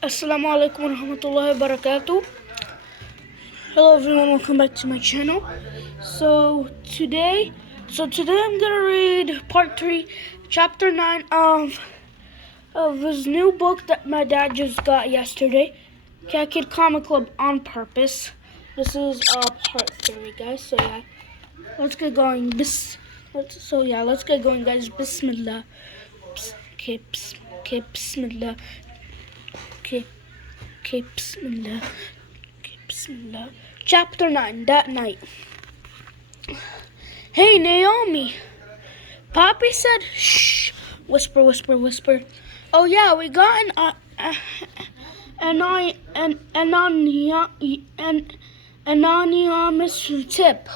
Assalamu alaikum wa rahmatullahi wa barakatuh. Hello everyone, welcome back to my channel. So today I'm gonna read part 3, chapter 9 of his new book that my dad just got yesterday, Cat Kid Comic Club on Purpose. This is part 3, guys. So yeah, let's get going. Let's get going, guys. Bismillah. Okay, bismillah. Okay, bismillah. Bismillah. Chapter 9, that night. Hey, Naomi. Poppy said, shh. Whisper, whisper, whisper. Oh, yeah, we got an anonymous tip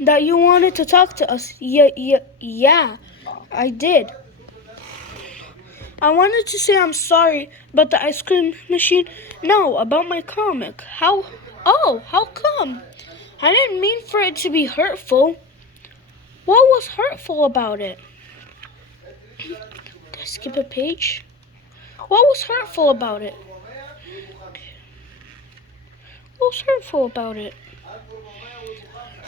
that you wanted to talk to us. Yeah, I did. I wanted to say I'm sorry about the ice cream machine. No, about my comic. How come? I didn't mean for it to be hurtful. What was hurtful about it? Did I skip a page? What was hurtful about it? What was hurtful about it?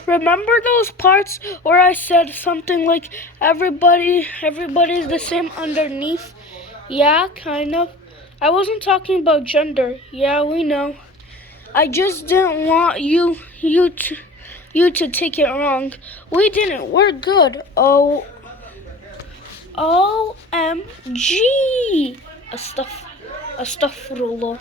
Remember those parts where I said something like everybody's the same underneath? Yeah, kind of. I wasn't talking about gender. Yeah, we know. I just didn't want you to take it wrong. We didn't. We're good. OMG. Astaghfirullah.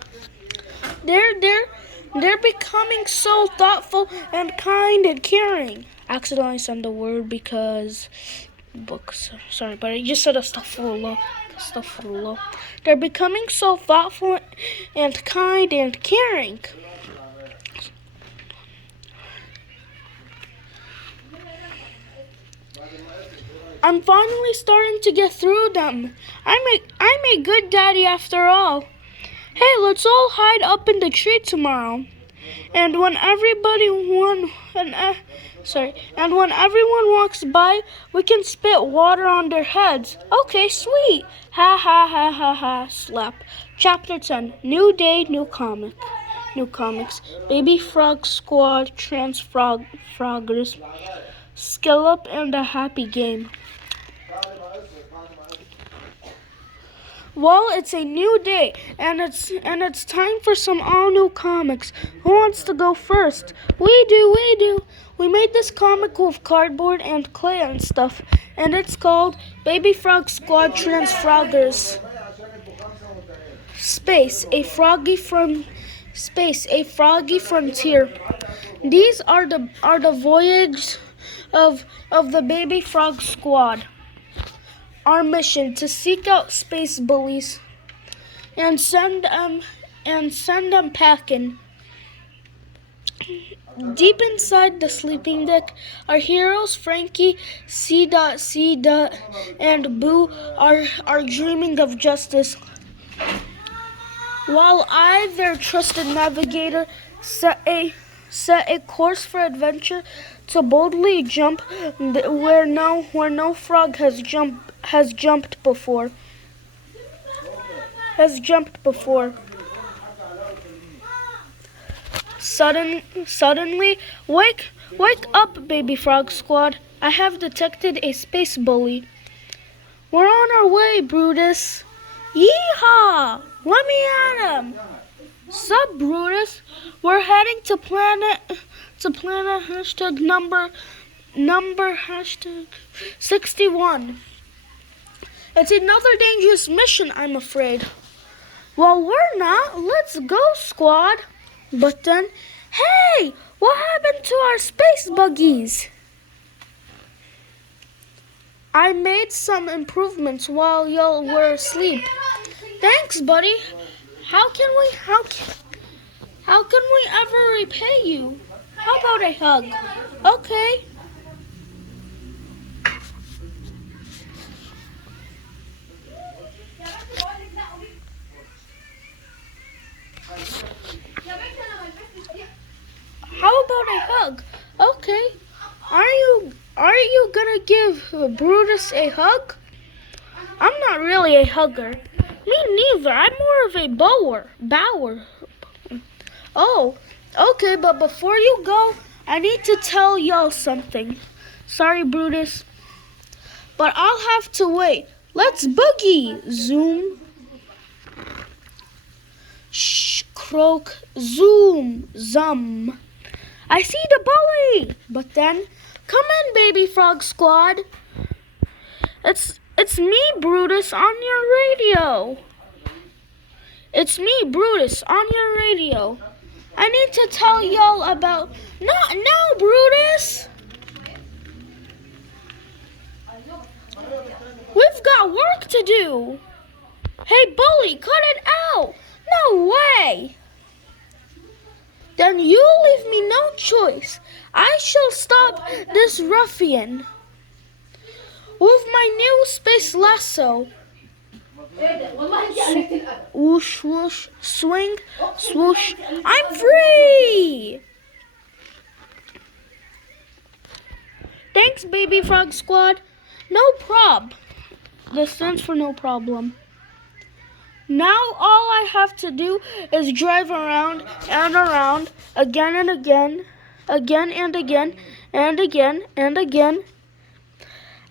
They're becoming so thoughtful and kind and caring. Accidentally said the word because books. Sorry, but I just said astaghfirullah. Astaghfirullah. They're becoming so thoughtful and kind and caring. I'm finally starting to get through them. I'm a good daddy after all. Hey, let's all hide up in the tree tomorrow. And when everyone walks by, we can spit water on their heads. Okay, sweet. Ha ha ha ha ha. Slap. Chapter 10. New day, new comic. New comics. Baby Frog Squad, Froggers, Skill Up, and a Happy Game. Well, it's a new day, and it's time for some all-new comics. Who wants to go first? We do. We made this comic with cardboard and clay and stuff, and it's called Baby Frog Squad Transfroggers. Space, a froggy frontier. These are the voyage of the Baby Frog Squad. Our mission to seek out space bullies and send them packing. Deep inside the sleeping deck, our heroes Frankie, C. and Boo are dreaming of justice. While I, their trusted navigator, set a course for adventure to boldly jump where no frog has jumped before. Suddenly, wake up, Baby Frog Squad! I have detected a space bully. We're on our way, Brutus. Yeehaw! Let me at him. Sup, Brutus? We're heading to planet hashtag number hashtag 61. It's another dangerous mission, I'm afraid. Well, we're not. Let's go, squad. But then, hey, what happened to our space buggies? I made some improvements while y'all were asleep. Thanks, buddy. How can we ever repay you? How about a hug? Okay. How about a hug? Okay. Are you gonna give Brutus a hug? I'm not really a hugger. Me neither. I'm more of a bower. Oh, okay, but before you go, I need to tell y'all something. Sorry, Brutus, but I'll have to wait. Let's boogie, Zoom. Shh, croak, zoom, zum. I see the bully! But then, come in, Baby Frog Squad. It's me, Brutus, on your radio. It's me, Brutus, on your radio. I need to tell y'all about... Not now, Brutus! We've got work to do. Hey, bully, cut it out. No way. Then you leave me no choice. I shall stop this ruffian with my new space lasso. Whoosh, whoosh, swing, swoosh. I'm free! Thanks, Baby Frog Squad. No prob. This stands for no problem. Now all I have to do is drive around and around again and again, again and again, and again and again.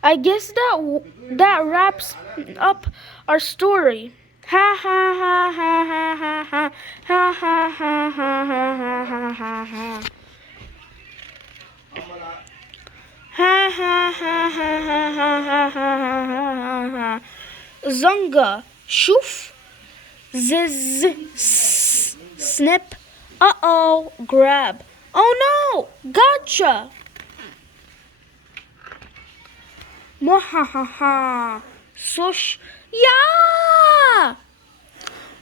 I guess that wraps up our story. Ha ha ha ha ha ha ha ha ha ha ha ha ha ha ha. Ha ha ha ha ha ha ha ha ha. Zunga, shoof. Ziz, snip, uh-oh, grab. Oh no, gotcha. Mwahaha, swoosh, yeah.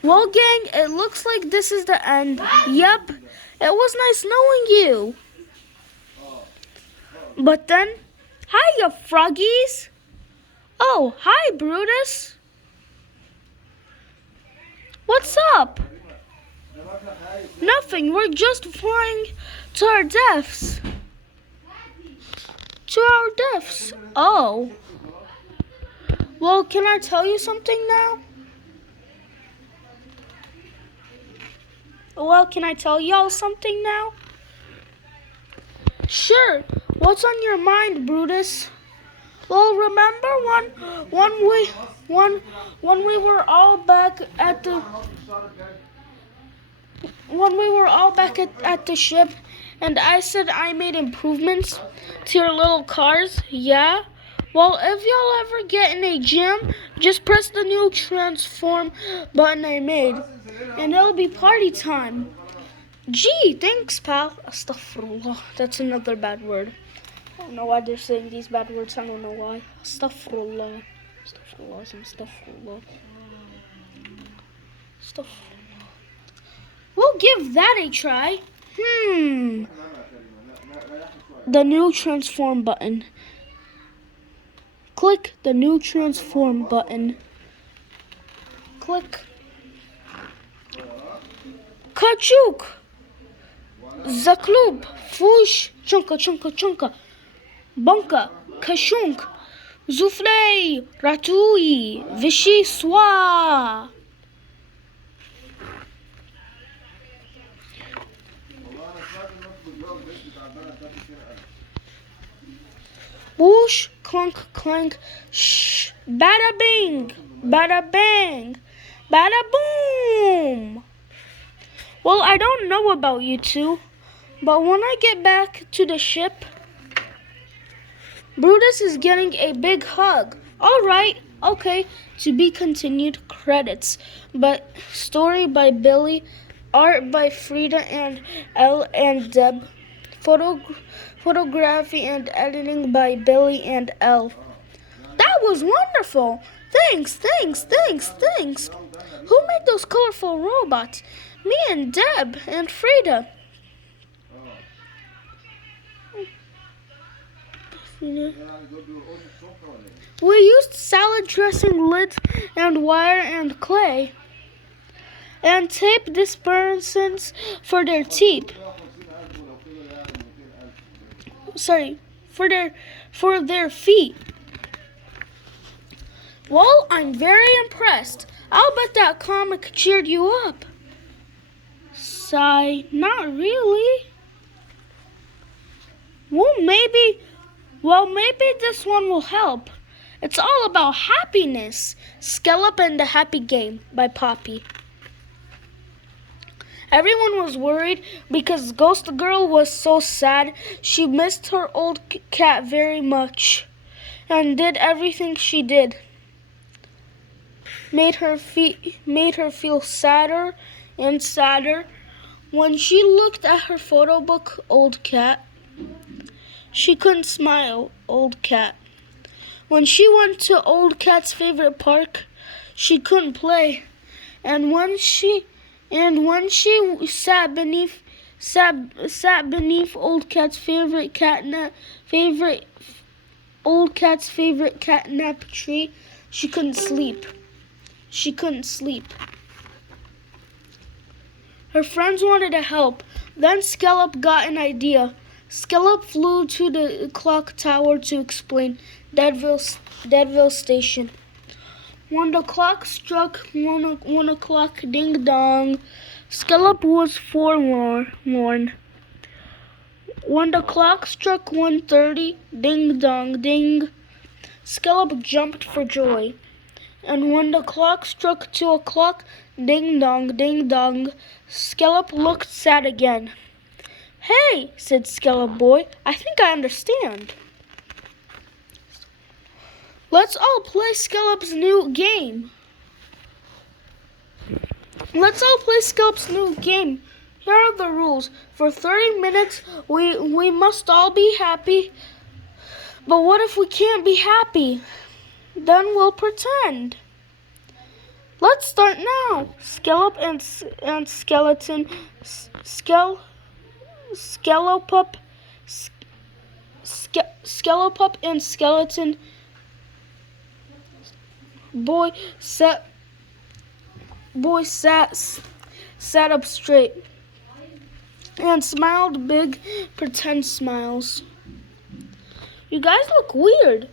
Well, gang, it looks like this is the end. Yep, it was nice knowing you. But then, hiya, froggies. Oh, hi, Brutus. What's up? Nothing, we're just flying to our deaths. To our deaths. Oh. Well, can I tell you something now? Well, can I tell y'all something now? Sure. What's on your mind, Brutus? Well, remember when we were all back at the ship, and I said I made improvements to your little cars? Yeah. Well, if y'all ever get in a jam, just press the new transform button I made, and it'll be party time. Gee, thanks, pal. Astaghfirullah. That's another bad word. I don't know why they're saying these bad words. I don't know why. Astaghfirullah. Astaghfirullah. We'll give that a try. The new transform button. Click the new transform button. Click. Kachuk. Zaklub. Fush. Chunka, chunka, chunka. Bunka. Kashunk. Zuflay. Ratui. Vichy Swa. Whoosh, clunk, clank, shh, bada bing, bada bang, bada boom. Well, I don't know about you two, but when I get back to the ship, Brutus is getting a big hug. All right, okay, to be continued. Credits, but story by Billy, art by Frida and Elle and Deb, photography and editing by Billy and Elle. That was wonderful. Thanks. Who made those colorful robots? Me and Deb and Frida. We used salad dressing lids and wire and clay and tape dispersants for their teeth. For their feet. Well, I'm very impressed. I'll bet that comic cheered you up. Sigh, not really. Well, maybe this one will help. It's all about happiness. Scallop and the Happy Game by Poppy. Everyone was worried because Ghost Girl was so sad. She missed her old cat very much and did everything she did. Made her feel sadder and sadder. When she looked at her photo book, Old Cat, she couldn't smile, Old Cat. When she went to Old Cat's favorite park, she couldn't play. And when she sat beneath Old Cat's favorite catnap tree, she couldn't sleep. Her friends wanted to help. Then Scallop got an idea. Scallop flew to the clock tower to explain Deadville Station. When the clock struck 1 o'clock, ding dong, Scallop was forlorn. When the clock struck 1:30, ding dong ding, Scallop jumped for joy. And when the clock struck 2 o'clock, ding dong, Scallop looked sad again. Hey, said Scallop Boy, I think I understand. Let's all play Scallop's new game. Here are the rules. For 30 minutes, we must all be happy. But what if we can't be happy? Then we'll pretend. Let's start now. Scallop and Skeleton, Skellopup and Skeleton Boy sat up straight and smiled big pretend smiles. You guys look weird.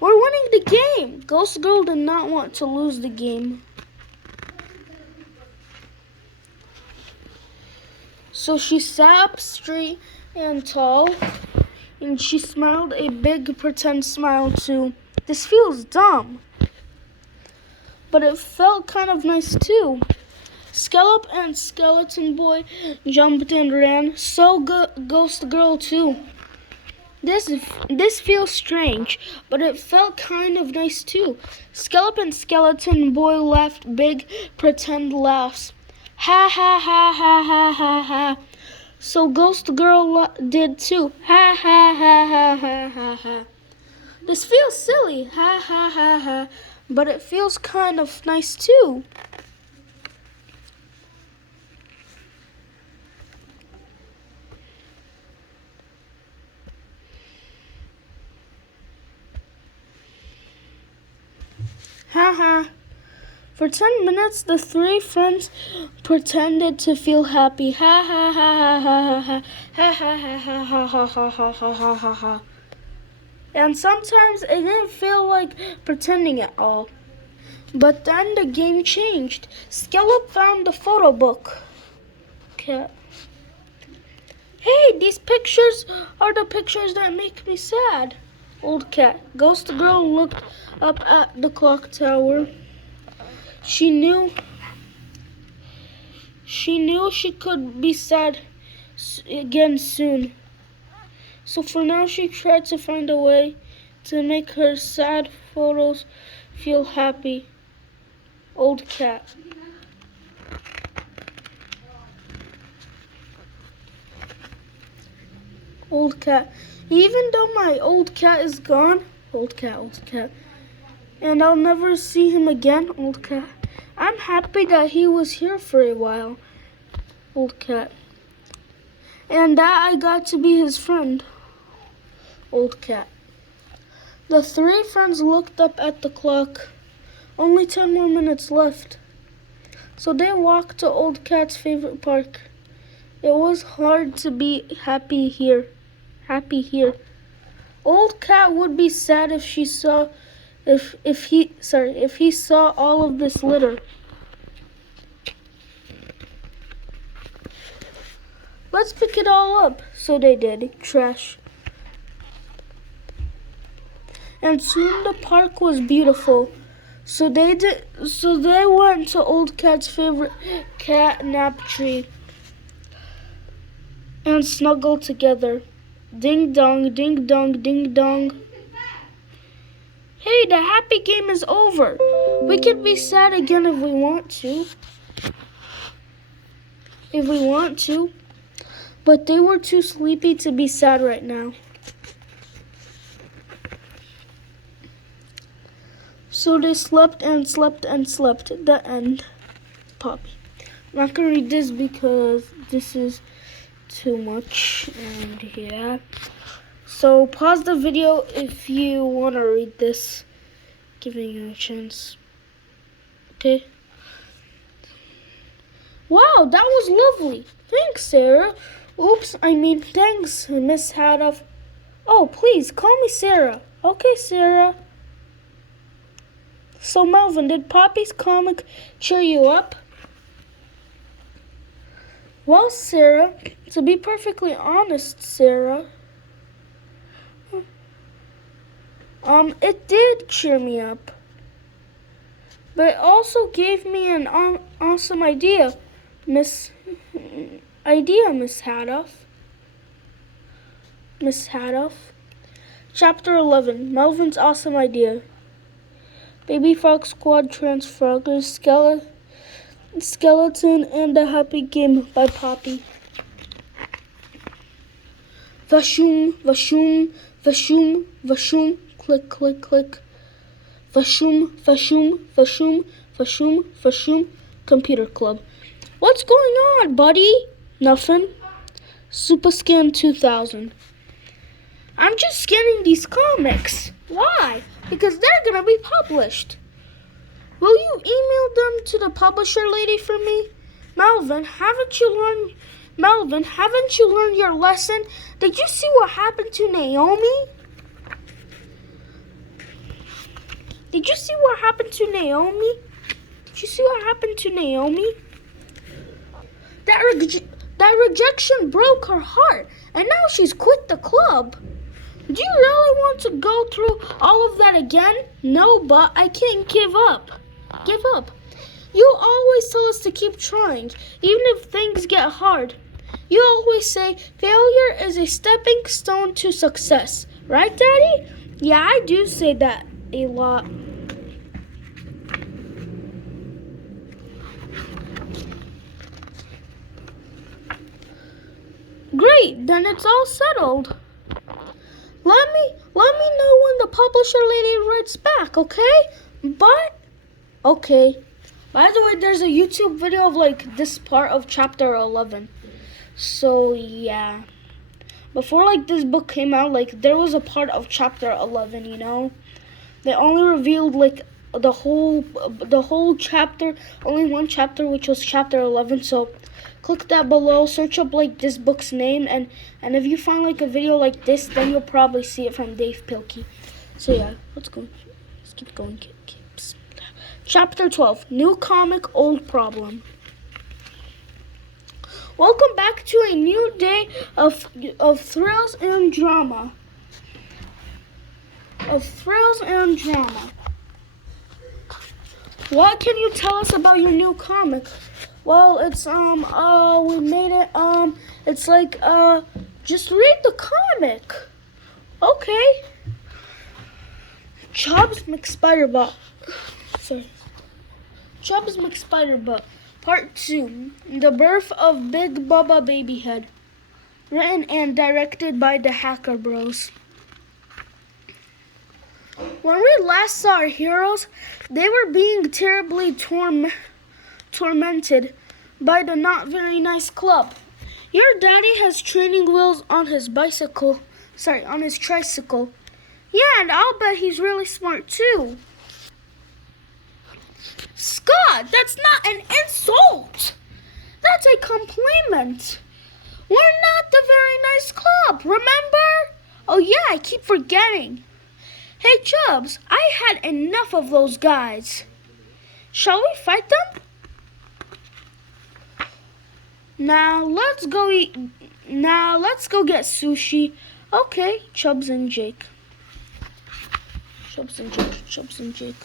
We're winning the game. Ghost Girl did not want to lose the game. So she sat up straight and tall, and she smiled a big pretend smile too. This feels dumb, but it felt kind of nice too. Scallop and Skeleton Boy jumped and ran. So Ghost Girl too. This feels strange, but it felt kind of nice too. Scallop and Skeleton Boy laughed big pretend laughs. Ha ha ha ha ha ha ha. So Ghost Girl did too. Ha ha ha ha ha ha ha. This feels silly. Ha ha ha ha. But it feels kind of nice too. Ha. For 10 minutes, the three friends pretended to feel happy. Ha ha ha ha ha ha ha ha ha ha ha ha ha ha ha ha ha. And sometimes it didn't feel like pretending at all. But then the game changed. Scallop found the photo book. Cat. Hey, these pictures are the pictures that make me sad. Old Cat. Ghost Girl looked up at the clock tower. She knew she could be sad again soon. So for now she tried to find a way to make her sad photos feel happy. Old Cat. Old Cat. Even though my old cat is gone, old cat, and I'll never see him again, Old Cat, I'm happy that he was here for a while, Old Cat, and that I got to be his friend, Old Cat. The three friends looked up at the clock. Only 10 more minutes left. So they walked to Old Cat's favorite park. It was hard to be happy here. Old Cat would be sad if he saw all of this litter. let's pick it all up. So they did. Trash. And soon the park was beautiful. So they went to Old Cat's favorite catnap tree and snuggled together. Ding dong, ding dong, ding dong. Hey, the happy game is over. We can be sad again if we want to. But they were too sleepy to be sad right now. So they slept and slept and slept. The end. Poppy. I'm not gonna read this because this is too much. And yeah. So pause the video if you want to read this. Giving you a chance. Okay. Wow, that was lovely. Thanks, Sarah. Thanks, Miss Hadoff. Oh, please, call me Sarah. Okay, Sarah. So, Melvin, did Poppy's comic cheer you up? Well, Sarah, to be perfectly honest, Sarah, it did cheer me up. But it also gave me an awesome idea, Miss Hadoff. Miss Hadoff. Chapter 11, Melvin's awesome idea. Baby Frog Squad Transfroggers, Skeleton, and the Happy Game by Poppy. Vashoom, vashoom, vashoom, vashoom, click, click, click. Vashoom, vashoom, vashoom, vashoom, vashoom, Computer Club. What's going on, buddy? Nothing. Superscan 2000. I'm just scanning these comics. Why? Because they're gonna be published. Will you email them to the publisher lady for me? Melvin, haven't you learned your lesson? Did you see what happened to Naomi? Did you see what happened to Naomi? That rejection broke her heart, and now she's quit the club. Do you really want to go through all of that again? No, but I can't give up. You always tell us to keep trying, even if things get hard. You always say failure is a stepping stone to success. Right, Daddy? Yeah, I do say that a lot. Great, then it's all settled. Let me know when the publisher lady writes back, okay? Okay. By the way, there's a YouTube video of like this part of chapter 11. So yeah. Before like this book came out, like there was a part of chapter 11, you know? They only revealed like the whole chapter, only one chapter, which was chapter 11. So click that below, search up like this book's name, and if you find like a video like this, then you'll probably see it from Dave Pilkey. So yeah, let's keep going. Chapter 12, New Comic, Old Problem. Welcome back to a new day of thrills and drama. What can you tell us about your new comic? Well, it's we made it it's like just read the comic. Okay. Chubbs McSpiderbot. Chubbs McSpiderbot. Part 2. The Birth of Big Bubba Babyhead. Written and directed by the Hacker Bros. When we last saw our heroes, they were being terribly tormented by the not very nice club. Your daddy has training wheels on his tricycle. Yeah, and I'll bet he's really smart too. Scott, that's not an insult. That's a compliment. We're not the very nice club, remember? Oh yeah, I keep forgetting. Hey Chubbs, I had enough of those guys. Shall we fight them? Now let's go eat. Now let's go get sushi. Okay, Chubbs and Jake. Chubbs and Jake. Chubbs and Jake.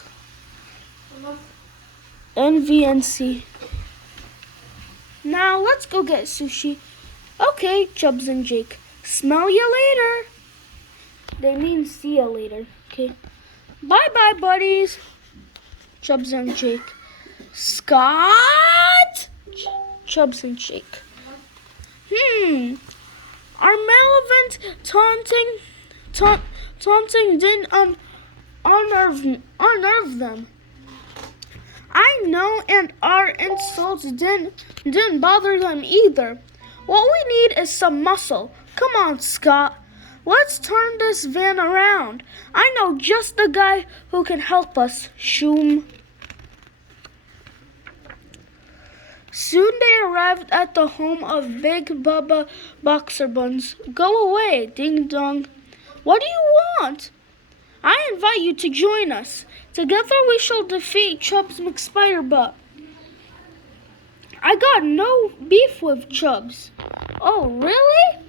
NVNC. Now let's go get sushi. Okay, Chubbs and Jake. Smell ya later. They mean see ya later. Okay. Bye-bye, buddies. Chubbs and Jake. Scott! Chubbs and Jake. Our Malevent taunting didn't unnerve them. I know, and our insults didn't bother them either. What we need is some muscle. Come on, Scott. Let's turn this van around. I know just the guy who can help us. Shoom. Soon they arrived at the home of Big Bubba Boxer Buns. Go away, ding dong. What do you want? I invite you to join us. Together we shall defeat Chubbs McSpiderbutt. I got no beef with Chubbs. Oh, really?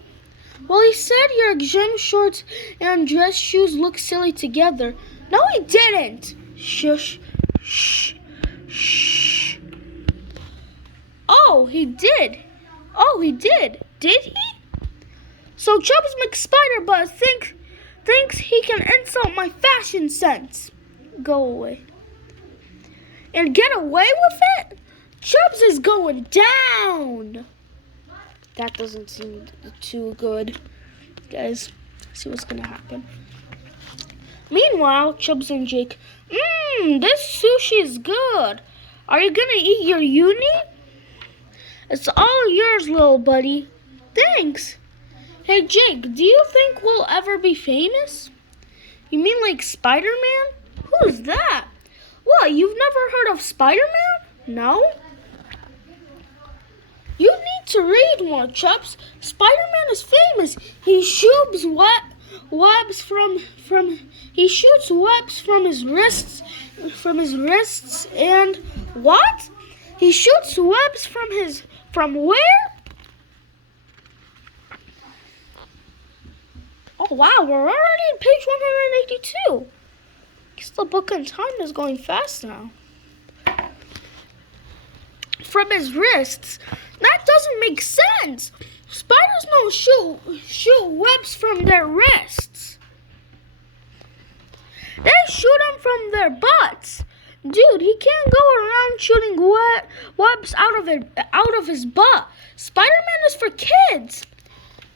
Well, he said your gym shorts and dress shoes look silly together. No, he didn't. Shush. Shh. Shh. Oh, he did. Did he? So Chubbs McSpiderbutt thinks he can insult my fashion sense. Go away. And get away with it? Chubbs is going down. That doesn't seem too good. Guys, see what's gonna happen. Meanwhile, Chubbs and Jake. This sushi is good. Are you gonna eat your uni? It's all yours, little buddy. Thanks. Hey, Jake, do you think we'll ever be famous? You mean like Spider-Man? Who's that? What, you've never heard of Spider-Man? No? You need to read more, Chubbs. Spider-Man is famous. He shoots webs from his wrists and what? He shoots webs from where? Oh wow, we're already on page 182. Guess the book on time is going fast now. From his wrists. That doesn't make sense. Spiders don't shoot webs from their wrists. They shoot them from their butts. Dude, he can't go around shooting webs out of his butt. Spider-Man is for kids.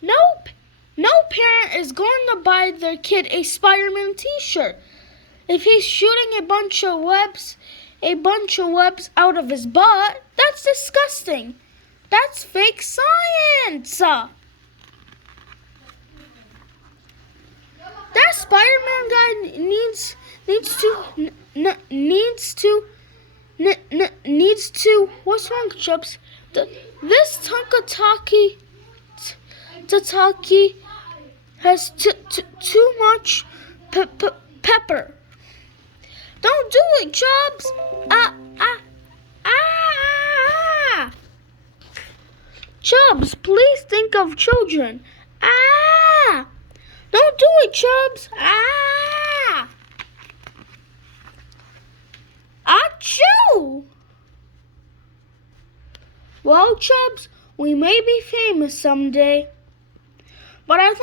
Nope. No parent is going to buy their kid a Spider-Man t-shirt. If he's shooting a bunch of webs out of his butt, that's disgusting. That's fake science. That Spider-Man guy needs to. What's wrong, Chubbs? This Tataki has too much pepper. Don't do it, Chubbs. Chubbs, please think of children. Don't do it, Chubbs. Achoo! Well, Chubbs, we may be famous someday. But I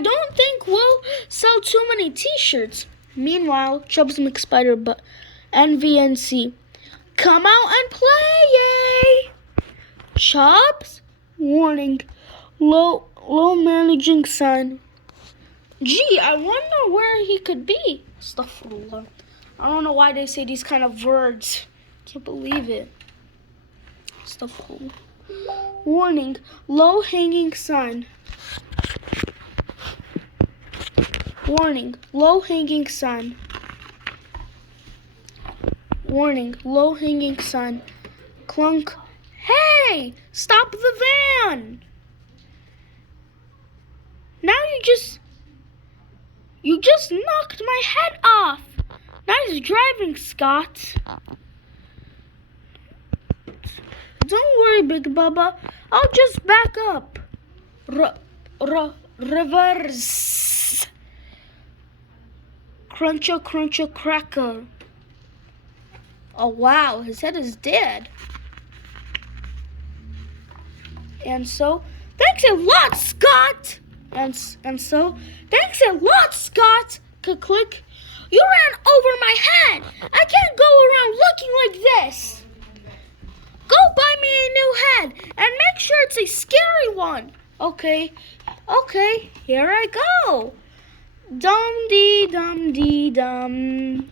don't think we'll sell too many t-shirts. Meanwhile, Chubbs McSpiderbutt and VNC. Come out and play, yay! Chubbs? Warning. Low managing sign. Gee, I wonder where he could be. Astaghfirullah. I don't know why they say these kind of words. Can't believe it. Astaghfirullah. Warning. Low hanging sign. Warning. Low hanging sign. Warning. Low hanging sign. Clunk. Hey! Stop the van! Now you just knocked my head off. Nice driving, Scott. Don't worry, Big Bubba. I'll just back up. Reverse. Cruncher, cracker. Oh, wow. His head is dead. And so, thanks a lot, Scott. And so, thanks a lot, Scott. Click. You ran over my head. I can't go around looking like this. Go buy me a new head and make sure it's a scary one. Okay, here I go. Dum-dee-dum-dee-dum.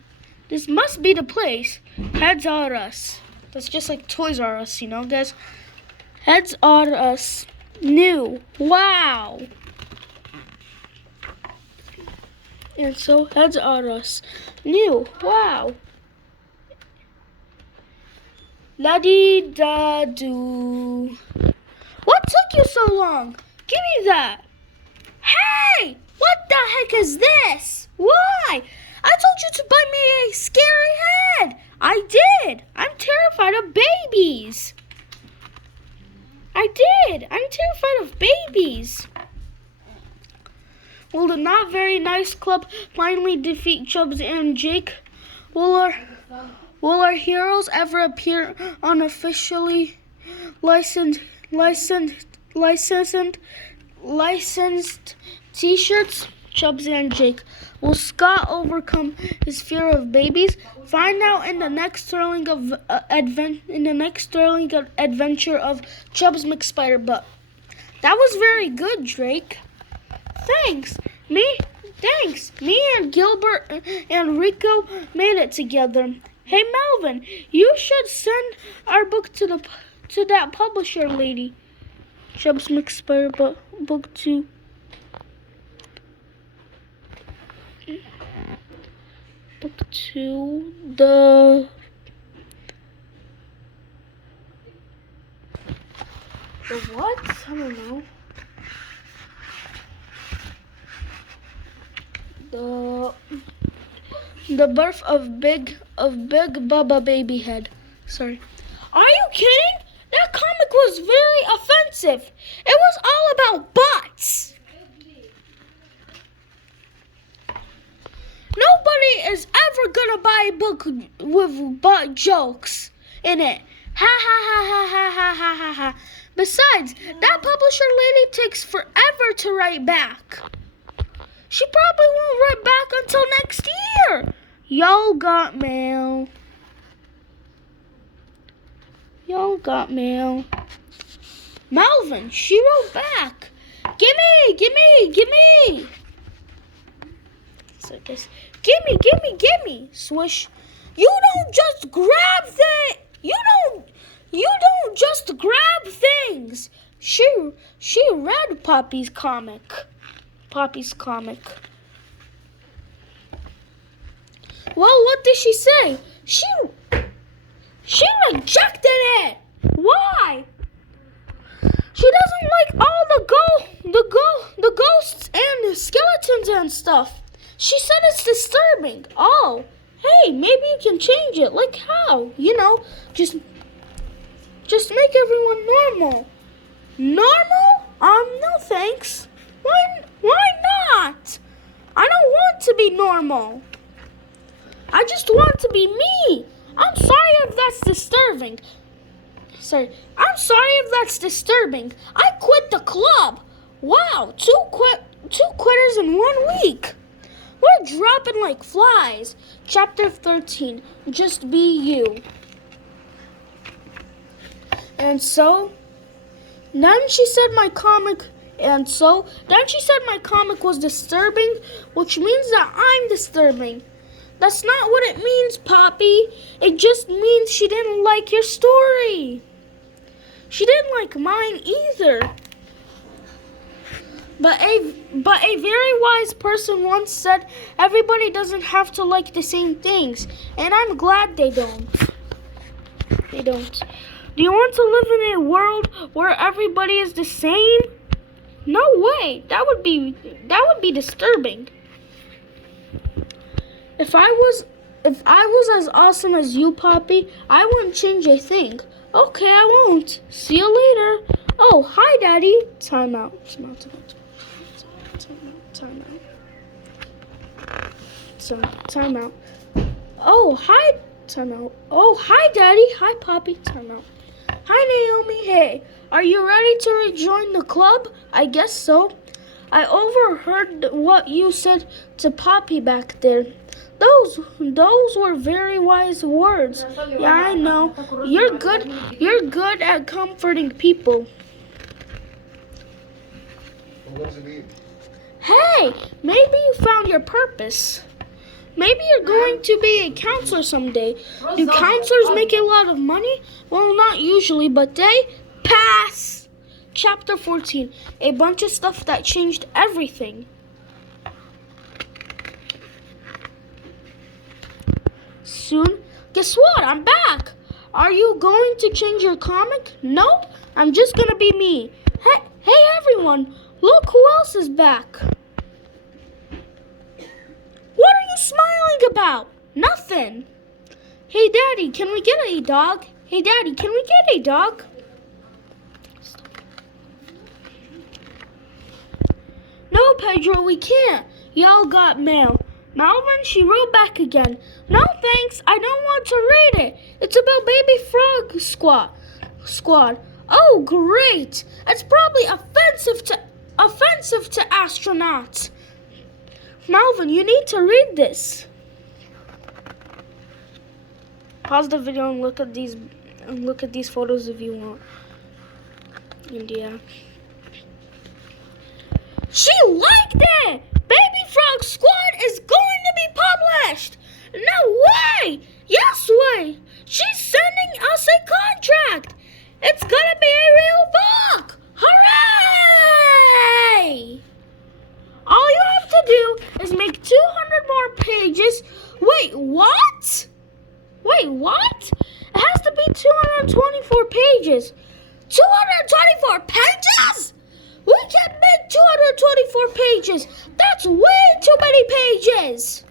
This must be the place. Heads are us. That's just like Toys R Us, you know, guys. Heads are us. New. Wow. And so, heads are us. New. Wow. La-dee-da-doo. What took you so long? Give me that. Hey! What the heck is this? Why? I told you to buy me a scary head. I did. I'm terrified of babies. I did. I'm terrified of babies. Will the Not Very Nice Club finally defeat Chubbs and Jake? Will our heroes ever appear on officially licensed T-shirts? Chubbs and Jake. Will Scott overcome his fear of babies? Find out in the next thrilling adventure of Chubbs McSpiderbutt. That was very good, Drake. Thanks. Me and Gilbert and Rico made it together. Hey Melvin, you should send our book to that publisher lady. Chubbs McSpiderbutt book to the what? I don't know. The birth of Big Bubba Baby Head. Sorry. Are you kidding? That comic was very offensive. It was all about butts. Nobody is ever gonna buy a book with butt jokes in it. Ha ha ha ha ha ha ha ha ha. Besides, that publisher lady takes forever to write back. She probably won't write back until next year. Y'all got mail. Melvin, she wrote back. Gimme. So I guess, gimme. Swish. You don't just grab just grab things. She read Poppy's comic. Well, what did she say? She rejected it. Why? She doesn't like all the ghosts and the skeletons and stuff. She said it's disturbing. Oh, hey, maybe you can change it. Like how? You know, just make everyone normal. Normal? No thanks. Why not? I don't want to be normal. I just want to be me. I'm sorry if that's disturbing. I quit the club. Wow, two quitters in 1 week. We're dropping like flies. Chapter 13, Just Be You. And so, then she said my comic was disturbing, which means that I'm disturbing. That's not what it means, Poppy. It just means she didn't like your story. She didn't like mine either. But a very wise person once said everybody doesn't have to like the same things, and I'm glad they don't. Do you want to live in a world where everybody is the same? No way. That would be disturbing. If I was as awesome as you, Poppy, I wouldn't change a thing. Okay, I won't. See you later. Oh, hi, Daddy. Time out. Time out. Oh, hi. Time out. Oh, hi, Daddy. Hi, Poppy. Time out. Hi, Naomi. Hey, are you ready to rejoin the club? I guess so. I overheard what you said to Poppy back there. Those were very wise words. Yeah, I know. You're good at comforting people. What does it mean? Hey, maybe you found your purpose. Maybe you're going to be a counselor someday. Do counselors make a lot of money? Well, not usually, but they pass. Chapter 14. A bunch of stuff that changed everything. Soon. Guess what? I'm back. Are you going to change your comic? Nope. I'm just gonna be me. Hey everyone. Look who else is back. What are you smiling about? Nothing. Hey Daddy, can we get a dog? Hey Daddy, can we get a dog? No, Pedro, we can't. Y'all got mail. Malvin, she wrote back again. No, thanks. I don't want to read it. It's about Baby Frog Squad. Oh, great. It's probably offensive to astronauts. Malvin, you need to read this. Pause the video and look at these photos if you want. India. She liked it! Baby Frog Squad is going to be published! No way! Yes way! She's sending us a contract! It's gonna be a real book! Hooray! All you have to do is make 200 more pages. Wait, what? It has to be 224 pages. 224 pages? We can make 224 pages. That's way too many pages.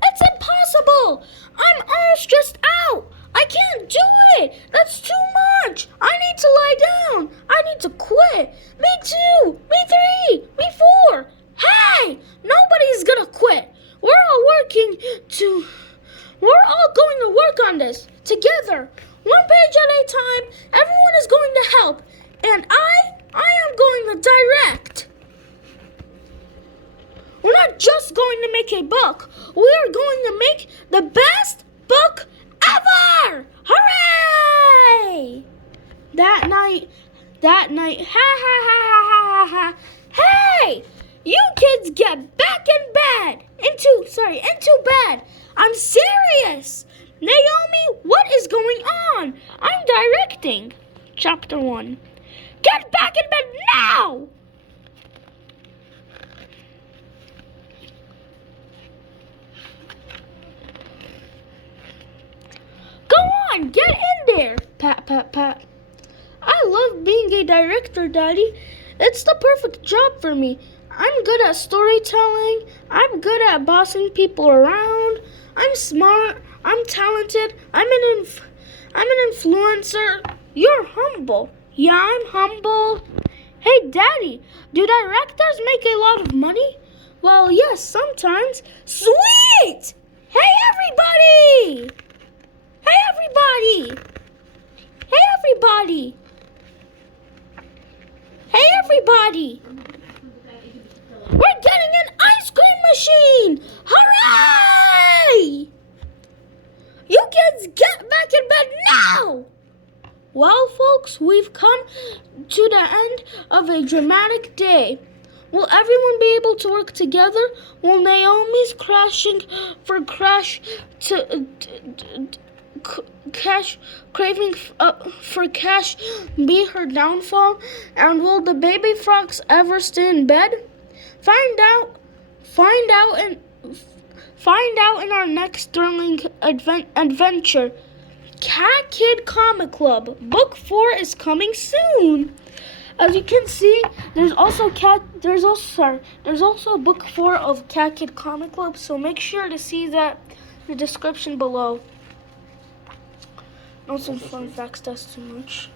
It's impossible. I'm all stressed out. I can't do it. That's too much. I need to lie down. I need to quit. Me too. Me 3. Me 4. Hey, nobody's gonna quit. We're all going to work on this together. One page at a time. Everyone is going to help. And I am going to direct. We're not just going to make a book. We are going to make the best book ever! Hooray! That night, ha ha ha ha ha ha. Hey! You kids get back in bed. Into bed. I'm serious. Naomi, what is going on? I'm directing. Chapter 1. Get back in bed now! Go on, get in there. Pat, pat, pat. I love being a director, Daddy. It's the perfect job for me. I'm good at storytelling. I'm good at bossing people around. I'm smart. I'm talented. I'm an influencer. You're humble. Yeah, I'm humble. Hey, Daddy, do directors make a lot of money? Well, yes, sometimes. Sweet! Hey, everybody! Hey, everybody! Hey, everybody! Hey, everybody! We're getting an ice cream machine! Hooray! You kids get back in bed now! Well, folks, we've come to the end of a dramatic day. Will everyone be able to work together? Will Naomi's craving for cash be her downfall? And will the baby frogs ever stay in bed? Find out in our next thrilling adventure. Cat Kid Comic Club. Book 4 is coming soon. As you can see, there's also a book 4 of Cat Kid Comic Club, so make sure to see that in the description below. Not some fun facts, that's too much.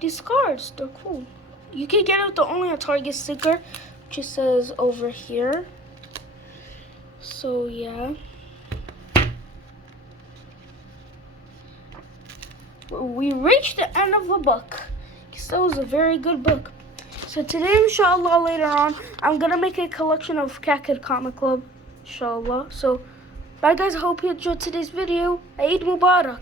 These cards, they're cool. You can get it with the Only a Target sticker, which it says over here. So yeah. We reached the end of the book. That was a very good book. So today, inshallah, later on, I'm gonna make a collection of Cat Kid Comic Club, inshallah. So, bye guys, I hope you enjoyed today's video. Eid Mubarak.